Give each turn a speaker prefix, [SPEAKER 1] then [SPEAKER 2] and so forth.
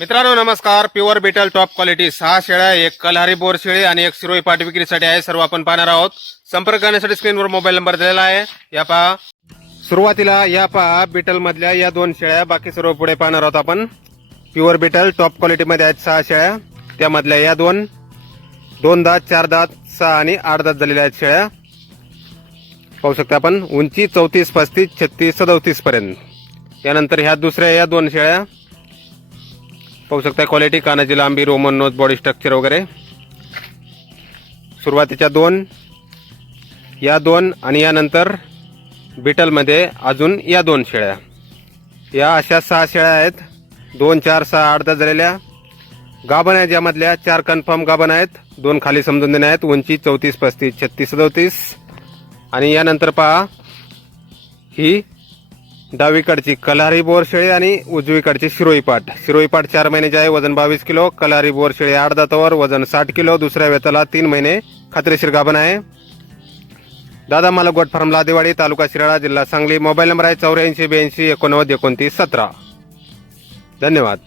[SPEAKER 1] मित्रांनो नमस्कार. Pure beetle top quality सहा शेळ्या एक कलहारी बोर शेळी आणि एक शिरोई पाठ विक्रीसाठी आहे. सर्व आपण पाहणार आहोत. संपर्क करण्यासाठी स्क्रीनवर मोबाईल नंबर दिलेला आहे. या पहा. सुरुवातीला या पहा. बिटल मधल्या या दोन शेळ्या. बाकी सर्व पुढे पाहणार आहोत आपण. प्युअर बिटल टॉप क्वालिटी मध्ये आहेत सहा शेळ्या. त्यामधल्या या दोन. दोन दात चार दात सहा आणि आठ दात झालेल्या आहेत शेळ्या. पाहू शकता आपण. उंची चौतीस पस्तीस छत्तीस सदोतीस पर्यंत. यानंतर ह्या दुसऱ्या या दोन शेळ्या. पाहू शकता क्वालिटी कानाची लांबी रोमन नोज बॉडी स्ट्रक्चर वगैरे. सुरुवातीच्या दोन या दोन आणि यानंतर बिटलमध्ये अजून या दोन शेळ्या. या अशा सहा शेळ्या आहेत. दोन चार सहा आठ दहा झालेल्या. गाभण आहेत यामधल्या चार कन्फर्म गाभण आहेत. दोन खाली समजून देणे आहेत. उंची चौतीस पस्तीस छत्तीस सदोतीस. आणि यानंतर पहा ही डावीकडची कलारी बोर शेळी आणि उजवीकडची शिरोईपाट. शिरोईपाट चार महिन्याची आहे वजन बावीस किलो कलारी बोर शेळी आठ दातावर वजन साठ किलो दुसऱ्या वेताला तीन महिने खात्रीशीर गाभण आहे. दादा मला गोट फार्म लादेवाडी तालुका शिराळा जिल्हा सांगली. मोबाईल नंबर आहे चौऱ्याऐंशी ब्याऐंशी एकोणनव्वद एकोणतीस सतरा. धन्यवाद.